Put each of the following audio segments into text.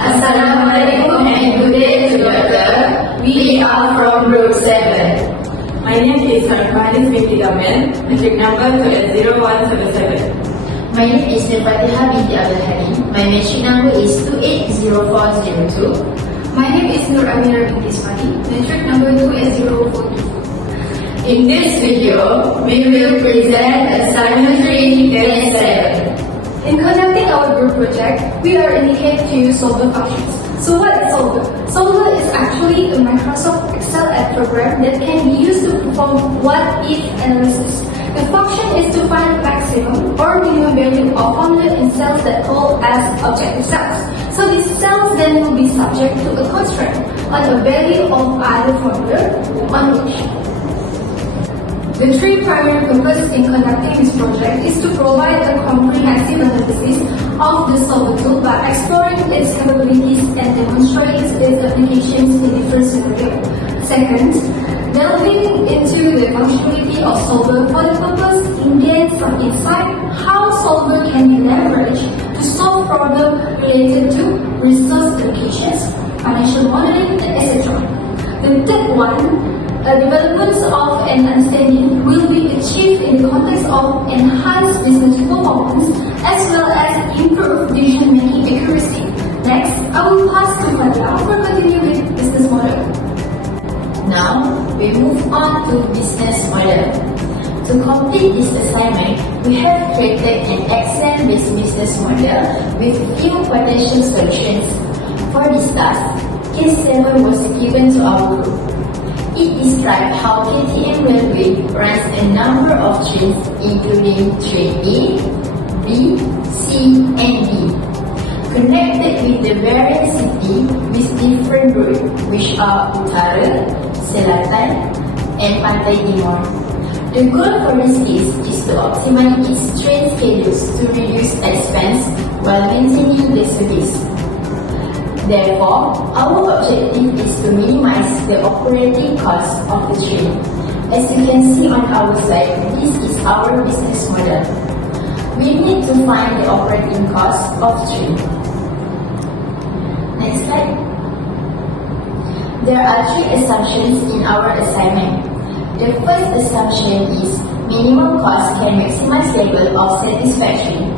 Assalamualaikum and good day together. We are from Group 7. My name is AKMAHANIS binti KAMIL, matric number 28077. My name is Nurfatihah binti HALIM. My matric number is 280402. My name is AMIRA binti ISMADI, matric number 280424. In this video, we will present assignment 3 test 7. In conducting our group project, we are indicated to use solver functions. So what is solver? Solver is actually a Microsoft Excel app program that can be used to perform what-if analysis. The function is to find maximum or minimum value of formula in cells that hold as objective cells. So these cells then will be subject to a constraint on a value of either formula on which. The three primary purposes in conducting this project is to provide a comprehensive analysis of the solver tool by exploring its capabilities and demonstrating its applications in different scenarios. Second, delving into the functionality of solver for the purpose in getting some insight how solver can be leveraged to solve problems related to resource allocations, financial modeling, etc. The third one, development of an understanding will be achieved in the context of enhanced business performance as well as improved decision-making accuracy. Next, I will pass to Fadia for continuing with business model. Now, we move on to business model. To complete this assignment, we have created an Excel-based business model with few potential solutions. For this task, case 7 was given to our group. It describes how KTM Railway runs a number of trains including train A, B, C, and D, connected with the various cities with different routes, which are Utara, Selatan, and Pantai Timur. The goal for this case is to optimize its train schedules to reduce expense while maintaining the service. Therefore, our objective is to minimize the operating cost of the train. As you can see on our slide, this is our business model. We need to find the operating cost of the train. Next slide. There are three assumptions in our assignment. The first assumption is minimum cost can maximize level of satisfaction.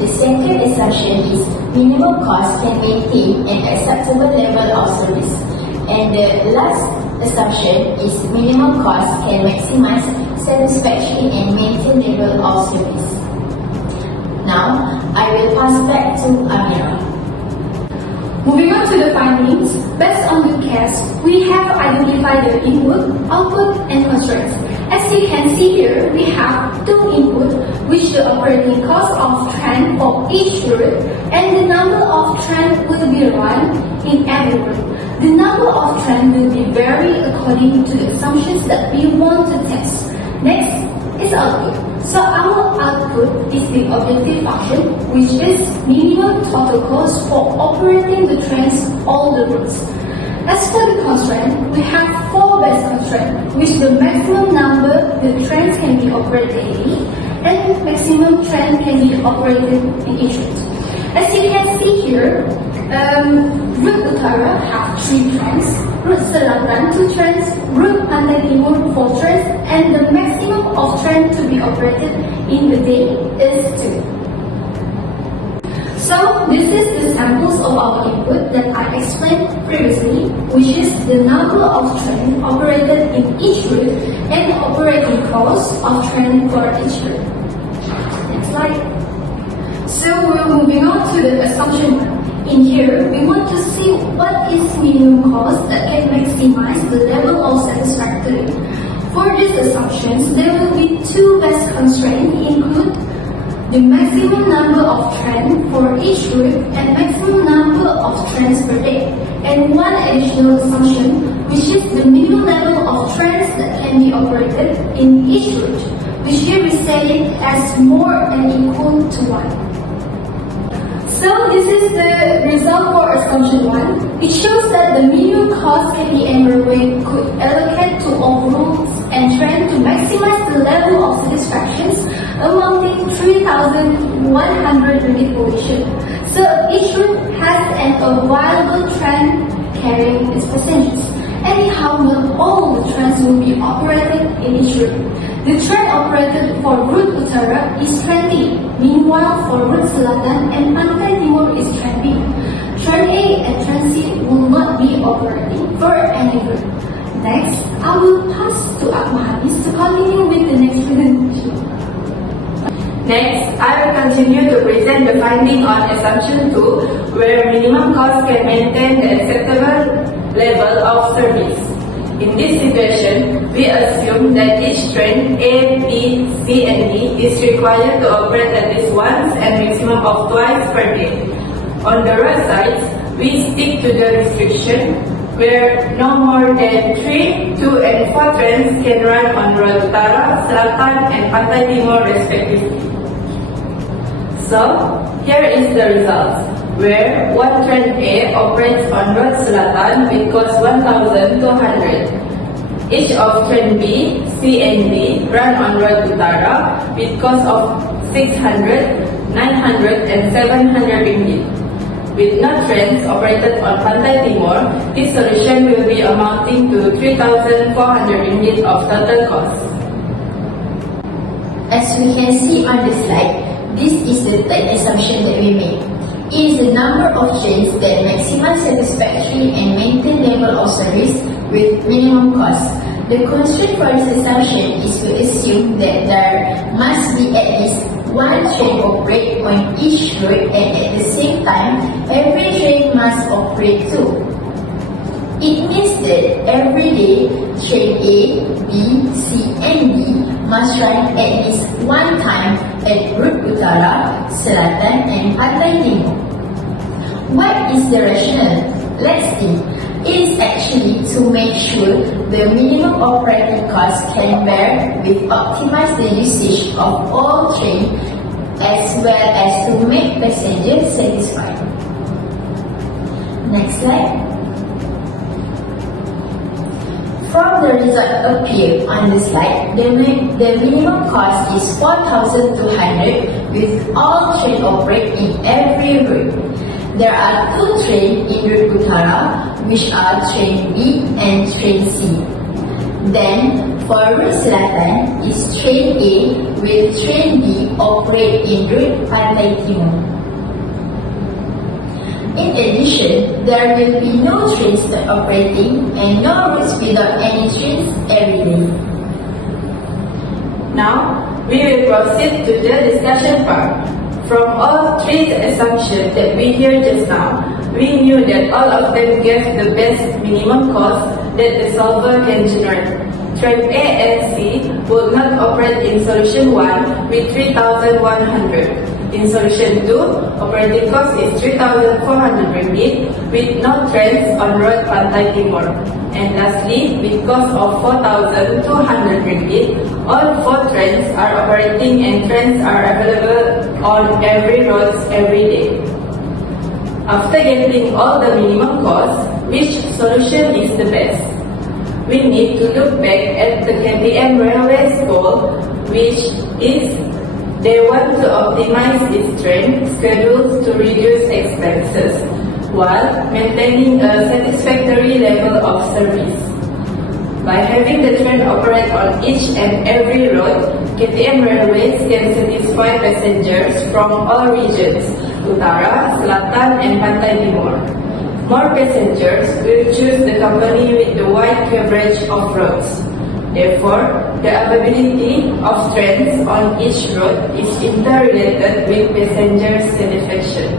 The second assumption is minimum cost can maintain an acceptable level of service. And the last assumption is minimum cost can maximize satisfaction and maintain level of service. Now, I will pass back to AMIRA. Moving on to the findings, based on the case, we have identified the input, output, and constraints. As you can see here, we have two inputs, which the operating cost of train for each route and the number of trains will be run in every route. The number of trains will be vary according to the assumptions that we want to test. Next is output. So our output is the objective function, which is minimum total cost for operating the trains all the routes. As for the constraint, we have four base constraints, which the maximum number the trains can be operated in and maximum train can be operated in each route. As you can see here, Route Utara have 3 trains, Route Selatan 2 trains, Route Pantai Timur 4 trains, and the maximum of trains to be operated in the day is 2. So this is the samples of our input that I explained previously, which is the number of trains operated in each route and the operating cost of train for each route. Next slide. So we're moving on to the assumption. In here, we want to see what is minimum cost that can maximize the level of satisfactory. For these assumptions, there will be two base constraints include the maximum number of trains for each route and maximum number of trains per day, and one additional assumption, which is the minimum level of trains that can be operated in each route, which here we say it as more than equal to 1. So this is the result for assumption 1. It shows that the minimum cost KTM Railway could allocate to all routes and trains to maximize the level of satisfaction amounting 3,100 unit position. So each route has an a viable train carrying its passengers. Anyhow, not all the trains will be operated in each route. The train operated for route Utara is train D. Meanwhile, for route Selatan and Pantai Timur is train B. Train A and train C will not be operating for any route. Next, I will pass to AKMAHANIS to continue with the next presentation. Next, I will continue to present the finding on assumption 2, where minimum cost can maintain the acceptable level of service. In this situation, we assume that each train A, B, C and D is required to operate at least once and maximum of twice per day. On the road sides, we stick to the restriction where no more than 3, 2 and 4 trains can run on road Utara, Selatan and Pantai Timur respectively. So, here is the result, where one train A operates on road Selatan with cost 1,200. Each of train B, C and D run on road Utara with cost of 600, 900 and 700 ringgit. With no trains operated on Pantai Timur, this solution will be amounting to 3,400 ringgit of total cost. As we can see on the slide, this is the third assumption that we made. It is the number of trains that maximize satisfactory and maintain level of service with minimum cost. The constraint for this assumption is to assume that there must be at least one train operate on each route, and at the same time, every train must operate too. It means that every day, train A, B, C and D must run at least one time at route Utara, Selatan and Pantai Timur. What is the rationale? Let's see. It is actually to make sure the minimum operating cost can bear with optimize the usage of all trains as well as to make passengers satisfied. Next slide. From the result appeared on the slide, the minimum cost is 4,200 with all trains operate in every route. There are two trains in route Utara, which are train B and train C. Then, for route Selatan is train A with train B operate in route Pantai Timur. In addition, there will be no trains not operating and no routes without any trains every day. Now, we will proceed to the discussion part. From all three assumptions that we hear just now, we knew that all of them gave the best minimum cost that the solver can generate. Train A and C will not operate in solution 1 with 3,100. In solution 2, operating cost is 3,400 ringgit with no trains on road Pantai Timur. And lastly, with cost of 4,200 ringgit, all 4 trains are operating and trains are available on every road every day. After getting all the minimum costs, which solution is the best? We need to look back at the KTM Railway's goal, which is they want to optimize its train schedules to reduce expenses while maintaining a satisfactory level of service. By having the train operate on each and every road, KTM Railways can satisfy passengers from all regions, Utara, Selatan and Pantai Timur. More passengers will choose the company with the wide coverage of roads. Therefore, the availability of trains on each road is interrelated with passenger satisfaction.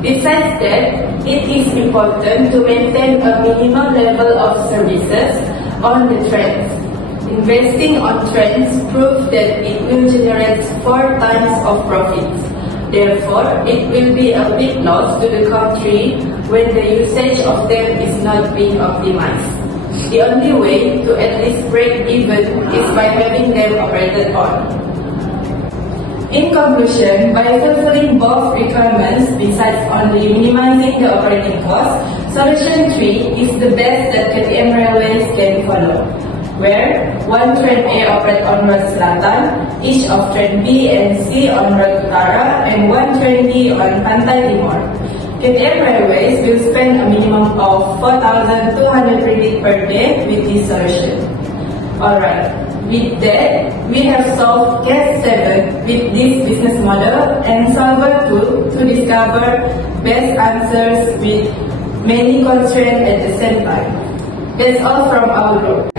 Besides that, it is important to maintain a minimum level of services on the trains. Investing on trains proves that it will generate 4 times of profits. Therefore, it will be a big loss to the country when the usage of them is not being optimized. The only way to at least break even is by having them operated on. In conclusion, by fulfilling both requirements besides only minimizing the operating cost, solution 3 is the best that KTM Railways can follow, where one train A operates on road Selatan, each of train B and C on road Utara, and one train D on Pantai Timur. KTM Railways will spend a minimum of 4,200 ringgit per day with this solution. Alright, with that, we have solved case 7 with this business model and solver 2 to discover best answers with many constraints at the same time. That's all from our group.